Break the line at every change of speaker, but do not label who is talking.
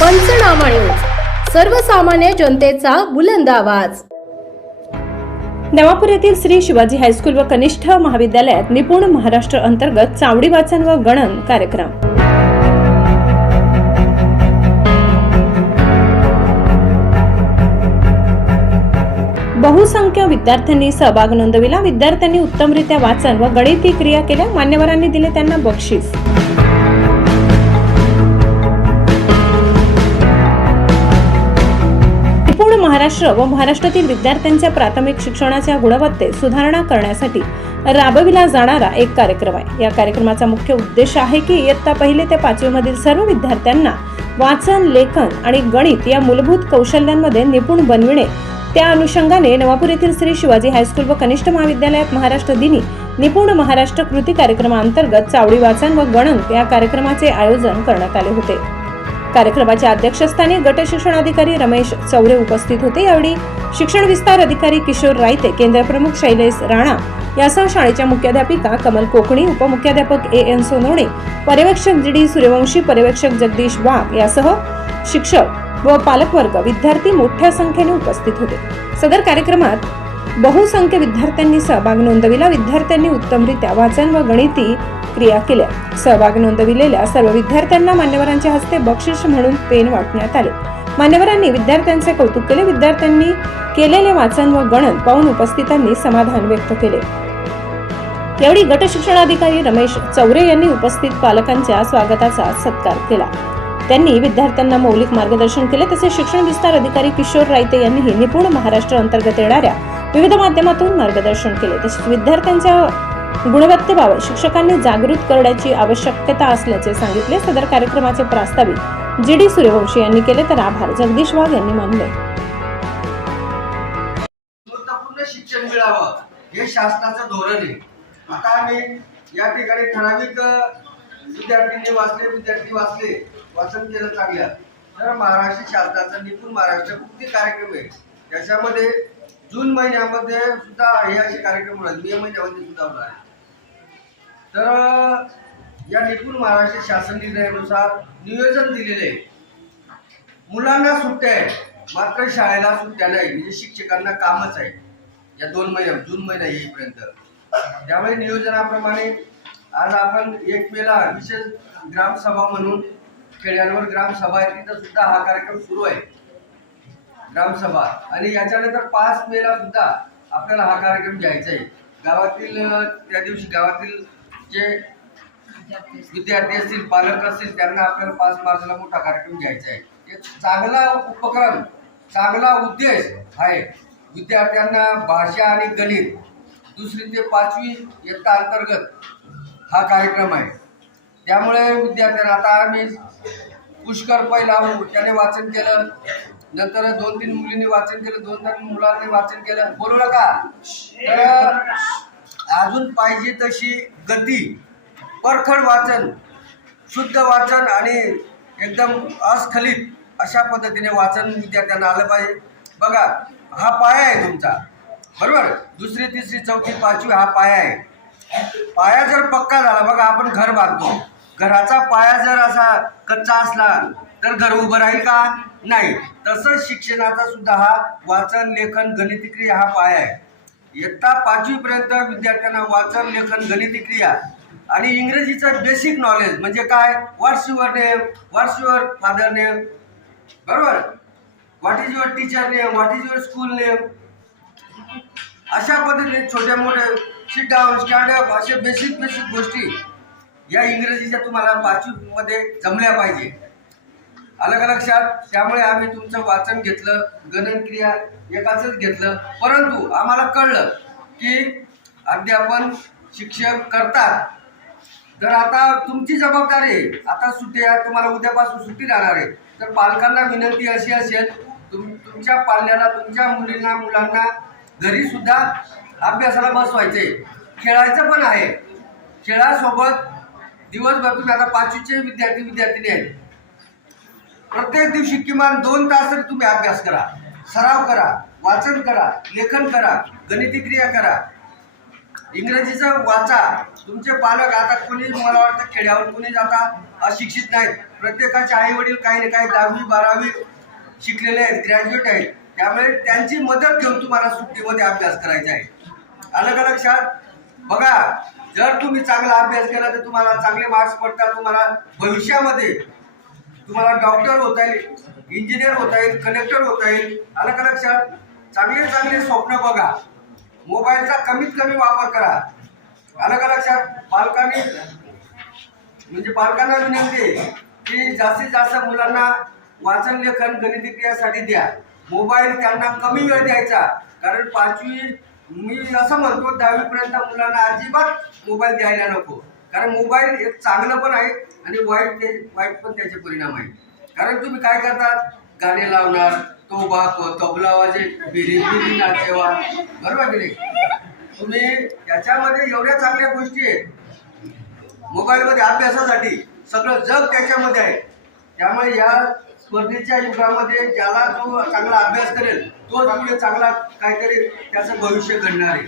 पंचनामा न्यूज. सर्वसामान्य जनतेचा बुलंद आवाज.
नवापूर येथील श्री शिवाजी हायस्कूल व कनिष्ठ महाविद्यालयात निपुण महाराष्ट्र अंतर्गत चावडी वाचन व गणन कार्यक्रम. बहुसंख्य विद्यार्थ्यांनी सहभाग नोंदविला. विद्यार्थ्यांनी उत्तमरित्या वाचन व गणिती क्रिया केल्या. मान्यवरांनी दिले त्यांना बक्षीस. महाराष्ट्र व महाराष्ट्रातील विद्यार्थ्यांच्या प्राथमिक शिक्षणाच्या गुणवत्तेत सुधारणा करण्यासाठी राबविला जाणारा एक कार्यक्रम आहे. या कार्यक्रमाचा मुख्य उद्देश आहे की इयत्ता पहिले ते पाचवीमधील सर्व विद्यार्थ्यांना वाचन लेखन आणि गणित या मूलभूत कौशल्यांमध्ये निपुण बनविणे. त्या अनुषंगाने नवापूर येथील श्री शिवाजी हायस्कूल व कनिष्ठ महाविद्यालयात महाराष्ट्र दिनी निपुण महाराष्ट्र कृती कार्यक्रमाअंतर्गत चावडी वाचन व गणन या कार्यक्रमाचे आयोजन करण्यात आले होते. कार्यक्रमाच्या अध्यक्षस्थानी गट शिक्षणाधिकारी रमेश चौरे उपस्थित होते. यावेळी शिक्षण विस्तार अधिकारी किशोर रायते केंद्रप्रमुख शैलेश राणा यासह शाळेच्या मुख्याध्यापिका कमल कोकणी उपमुख्याध्यापक ए एन सोनवणे पर्यवेक्षक जी डी सूर्यवंशी पर्यवेक्षक जगदीश वाघ यासह शिक्षक व पालकवर्ग विद्यार्थी मोठ्या संख्येने उपस्थित होते. सदर कार्यक्रमात बहुसंख्य विद्यार्थ्यांनी सहभाग नोंदविला. विद्यार्थ्यांनी उत्तमरित्या वाचन व गणिती क्रिया केल्या. सहभाग नोंदविलेल्या सर्व विद्यार्थ्यांना मान्यवरांच्या हस्ते बक्षीस म्हणून पेन वाटण्यात आले. मान्यवरांनी विद्यार्थ्यांचे कौतुक केले. विद्यार्थ्यांनी केलेले वाचन व गणन पाहून उपस्थितांनी समाधान व्यक्त केले. यावेळी गट शिक्षणाधिकारी रमेश चौरे यांनी उपस्थित पालकांच्या स्वागताचा सत्कार केला. त्यांनी विद्यार्थ्यांना मौलिक मार्गदर्शन केले. तसेच शिक्षण विस्तार अधिकारी किशोर रायते यांनीही निपुण महाराष्ट्र अंतर्गत येणाऱ्या विविध माध्यमातून मार्गदर्शन केले. तसेच विद्यार्थ्यांच्या गुणवत्तेबाबत शिक्षकांनी जागृत करण्याची आवश्यकता असल्याचे सांगितले सदर कार्यक्रमाचे प्रास्ताविक जी डी सूर्यवंशी यांनी केले तर आभार. जगदीश वाघ यांनी मानले.
शिक्षण मिळावं हे शासनाचं धोरण आहे. आता आम्ही या ठिकाणी ठराविक विद्यार्थ्यांनी वाचले विद्यार्थी वाचले वाचन केलं चांगल्या. तर महाराष्ट्र शासनाचा निपुण महाराष्ट्र कृती कार्यक्रम आहे. त्याच्यामध्ये जून महिन्यामध्ये सुद्धा हे असे कार्यक्रम होणार. मे महिन्यामध्ये सुद्धा होणार तर या निपुण महाराष्ट्र शासन निर्णयानुसार नियोजन दिलेले आहे मुलांना सुट्ट्या आहेत. मात्र शाळेला सुट्ट्या नाही. म्हणजे शिक्षकांना कामच आहे. या दोन महिन्या जून महिना येईपर्यंत. त्यामुळे नियोजनाप्रमाणे आज आपण एक मेला विशेष ग्रामसभा म्हणून खेड्यांवर ग्रामसभा आहे. तिथं सुद्धा हा कार्यक्रम सुरू आहे. ग्रामसभा. आणि याच्यानंतर पाच मेला सुद्धा आपल्याला हा कार्यक्रम घ्यायचा आहे. गावातील त्या दिवशी गावातील जे विद्यार्थी असतील पालक असतील त्यांना आपल्याला पाच मार्चला मोठा कार्यक्रम घ्यायचा आहे. एक चांगला उपक्रम चांगला उद्देश आहे. विद्यार्थ्यांना भाषा आणि गणित दुसरी ते पाचवी इयत्ता अंतर्गत हा कार्यक्रम आहे. त्यामुळे विद्यार्थ्यांना आता आम्ही पुष्कर पहिला त्याने वाचन केलं नंतर दोन तीन मुलींनी वाचन केलं दोन तीन मुलांनी वाचन केलं. बोलू नका. तर अजून पाहिजे तशी गती परखड वाचन शुद्ध वाचन आणि एकदम अस्खलित अशा पद्धतीने वाचन विद्यार्थ्यांना आलं पाहिजे. बघा हा पाया आहे तुमचा. बरोबर? दुसरी तिसरी चौथी पाचवी हा पाया आहे. पाया जर पक्का झाला बघा आपण घर बांधतो. घराचा पाया जर असा कच्चा असला तर घर उभं राहील का? नाही. तसंच शिक्षणाचा सुद्धा हा वाचन लेखन गणितिक्रिया हा पाया आहे. इयत्ता पाचवीपर्यंत विद्यार्थ्यांना वाचन लेखन गणितिक्रिया आणि इंग्रजीचं बेसिक नॉलेज म्हणजे काय? What's your name what's your father name बरोबर? What is your teacher name what is your school name अशा पद्धतीने छोट्या मोठ्या सिट डाऊन स्टँड अप असे बेसिक बेसिक गोष्टी या इंग्रजीच्या तुम्हाला पाचवीमध्ये जमल्या पाहिजे. अलग लक्षात त्यामुळे आम्ही तुमचं वाचन घेतलं गणनक्रिया एकाच घेतलं. परंतु आम्हाला कळलं की अध्यापन शिक्षक करतात. तर आता तुमची जबाबदारी आहे. आता सुट्टी आहे तुम्हाला उद्यापासून सुट्टी राहणार आहे. तर पालकांना विनंती अशी असेल तुम तुमच्या पाल्याला तुमच्या मुलींना मुलांना घरी सुद्धा अभ्यासाला बसवायचे खेळायचं पण आहे. खेळासोबत दिवसभर तुम्ही आता पाचवीचे विद्यार्थी विद्यार्थिनी आहेत. प्रत्येक दिवशी किमान दोन तास तरी तुम्ही अभ्यास करा. सराव करा वाचन करा लेखन करा गणिती क्रिया करा. इंग्रजीचं वाचा. तुमचे पालक आता कोणी मला वाटतं खेड्यावर कोणी जाता अशिक्षित नाहीत. प्रत्येकाचे आई वडील काही ना काही दहावी बारावी शिकलेले आहेत ग्रॅज्युएट आहेत. त्यामुळे त्यांची मदत घेऊन तुम्हाला सुट्टीमध्ये अभ्यास करायचा आहे. आलं का लक्षात बघा जर तुम्ही चांगला अभ्यास केला तर तुम्हाला चांगले मार्क्स पडतात तुम्हाला भविष्यामध्ये. तुम्हाला डॉक्टर होता येईल इंजिनियर होता येईल कलेक्टर होता येईल. आलं का लक्षात? चांगले चांगले स्वप्न बघा. मोबाईलचा कमीत कमी वापर करा. आलं का लक्षात? पालकांनी म्हणजे पालकांना विनंती की जास्तीत जास्त मुलांना वाचन लेखन गणितक्रियासाठी द्या. मोबाईल त्यांना कमी वेळ द्यायचा. कारण पाचवी मी असं म्हणतो दहावीपर्यंत मुलांना अजिबात मोबाईल द्यायला नको. कारण मोबाईल एक चांगलं पण आहे आणि वाईट ते वाईट पण त्याचे परिणाम आहे कारण तुम्ही काय करतात? गाणे लावणार तो बाप तबला वाजे बिरी बिरी नाचेवा बरोबर की नाही? तुम्ही त्याच्यामध्ये एवढ्या चांगल्या गोष्टी आहेत. मोबाईलमध्ये अभ्यासासाठी सगळं जग त्याच्यामध्ये आहे. त्यामुळे या स्पर्धेच्या युगामध्ये ज्याला जो चांगला अभ्यास करेल तो पुढे चांगला काहीतरी त्याचं भविष्य घडणार आहे.